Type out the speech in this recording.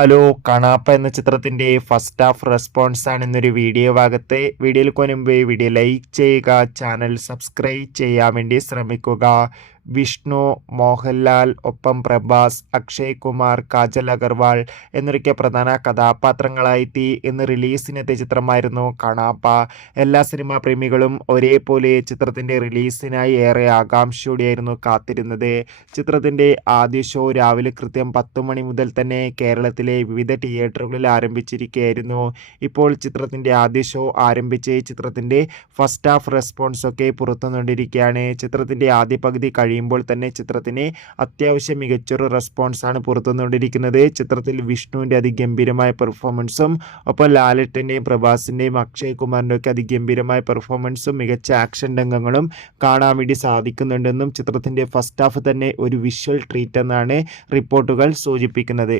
Hello കണാപ്പ എന്ന ചിത്രത്തിന്റെ first half response ആണ് ഇന്നൊരു വീഡിയോ ഭാഗത്ത്. വീഡിയോയിൽ മുൻപ് വീഡിയോ ലൈക്ക് ചെയ്യുക, ചാനൽ സബ്സ്ക്രൈബ് ചെയ്യാൻ വേണ്ടി ശ്രമിക്കുക. വിഷ്ണു, മോഹൻലാൽ, ഒപ്പം പ്രഭാസ്, അക്ഷയ് കുമാർ, കാജൽ അഗർവാൾ എന്നൊക്കെ പ്രധാന കഥാപാത്രങ്ങളായെത്തി ഇന്ന് റിലീസിനെത്തിയ ചിത്രമായിരുന്നു കണാപ്പ. എല്ലാ സിനിമാ പ്രേമികളും ഒരേപോലെ ചിത്രത്തിന്റെ റിലീസിനായി ഏറെ ആകാംക്ഷയോടെയായിരുന്നു കാത്തിരുന്നത്. ചിത്രത്തിന്റെ ആദ്യ ഷോ രാവിലെ കൃത്യം 10 മണി മുതൽ തന്നെ കേരളത്തിലെ വിവിധ തിയേറ്ററുകളിൽ ആരംഭിച്ചിരിക്കുകയായിരുന്നു. ഇപ്പോൾ ചിത്രത്തിന്റെ ആദ്യ ഷോ ആരംഭിച്ച് ചിത്രത്തിന്റെ ഫസ്റ്റ് ഹാഫ് റെസ്പോൺസ് ഒക്കെ പുറത്തുകൊണ്ടിരിക്കുകയാണ്. ചിത്രത്തിന്റെ ആദ്യ പകുതി കഴിയുമ്പോൾ തന്നെ ചിത്രത്തിന് അത്യാവശ്യം മികച്ചൊരു റെസ്പോൺസാണ് പുറത്തുകൊണ്ടിരിക്കുന്നത്. ചിത്രത്തിൽ വിഷ്ണുവിൻ്റെ അതിഗംഭീരമായ പെർഫോമൻസും ഒപ്പം ലാലേട്ടൻ്റെയും പ്രഭാസിൻ്റെയും അക്ഷയ് കുമാറിൻ്റെ ഒക്കെ അതിഗംഭീരമായ പെർഫോമൻസും മികച്ച ആക്ഷൻ രംഗങ്ങളും കാണാൻ വേണ്ടി സാധിക്കുന്നുണ്ടെന്നും ചിത്രത്തിൻ്റെ ഫസ്റ്റ് ഹാഫ് തന്നെ ഒരു വിഷ്വൽ ട്രീറ്റ് എന്നാണ് റിപ്പോർട്ടുകൾ സൂചിപ്പിക്കുന്നത്.